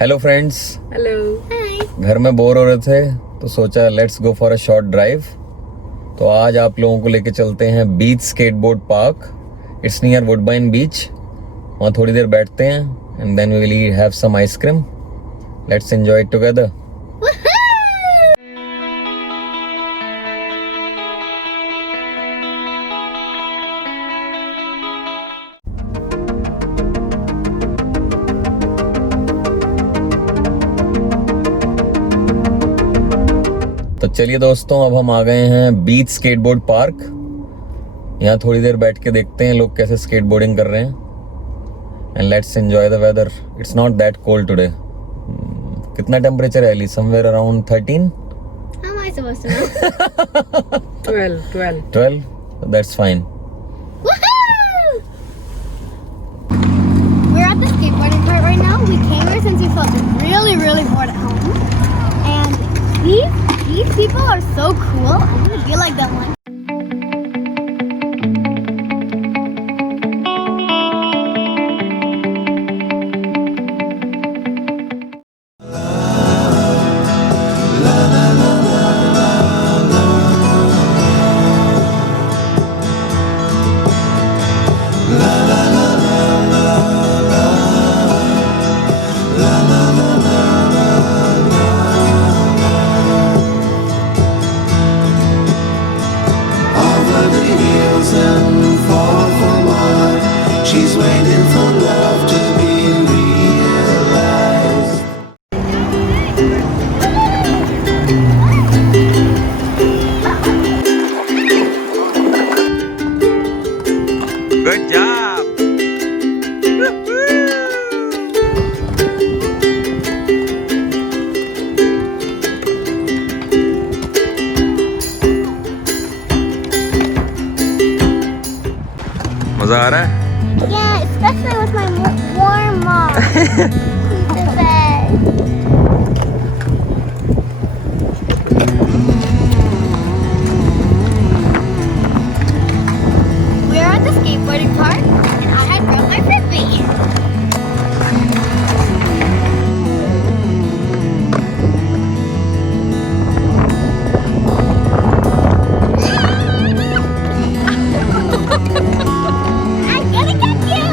Hello friends. Hello. घर में bore हो रहे थे तो सोचा let's go for a short drive. तो आज आप लोगों को लेके चलते हैं beach skateboard park. It's near Woodbine beach. वहाँ थोड़ी देर बैठते हैं and then we will have some ice cream. Let's enjoy it together. तो चलिए दोस्तों, अब हम आ गए हैं बीच स्केटबोर्ड पार्क। यहाँ थोड़ी देर बैठ के देखते हैं लोग कैसे स्केटबोर्डिंग कर रहे हैं and let's enjoy the weather. It's not that cold today. कितना टेम्परेचर है Ali? Somewhere around 13? How am I supposed to know? 12. 12? That's fine. Woohoo! We're at the skateboarding park right now. We came here since we felt really bored at home. And these people are so cool. I want to be like them one. She's waiting for love to be realized. Good job. मजा आ रहा है? Yeah, especially with my warm mom. The bed. We're at the skateboarding park, and I had brought my Frisbee. I'm gonna get you.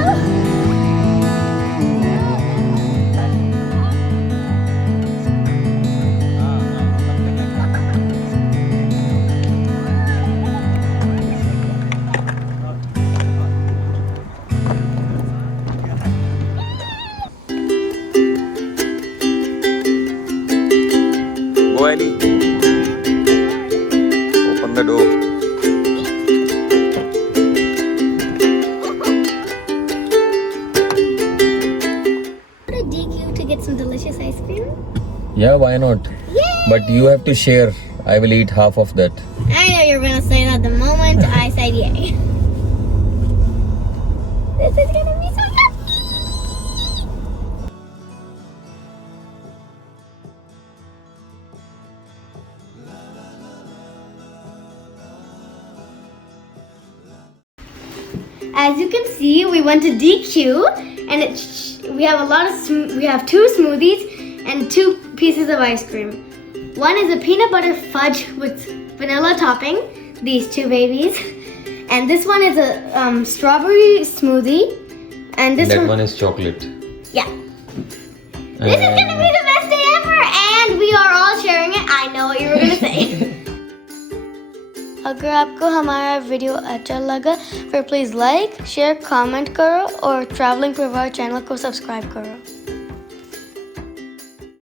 Go Ellie. Open the door. Go to DQ to get some delicious ice cream. Yeah, why not? Yay! But you have to share. I will eat half of that. I know you're gonna say that the moment I said yay. This is gonna be so yummy. As you can see, we went to DQ, and we have two smoothies and 2 pieces of ice cream. One is a peanut butter fudge with vanilla topping, these 2 babies, and this one is a strawberry smoothie, and this That one is chocolate. yeah. This is gonna be the best day ever, and we are all sharing it. I know what you were gonna say. अगर आपको हमारा video अच्छा लगा फिर please like share comment करो और travelling परिवार channel को सब्सक्राइब करो।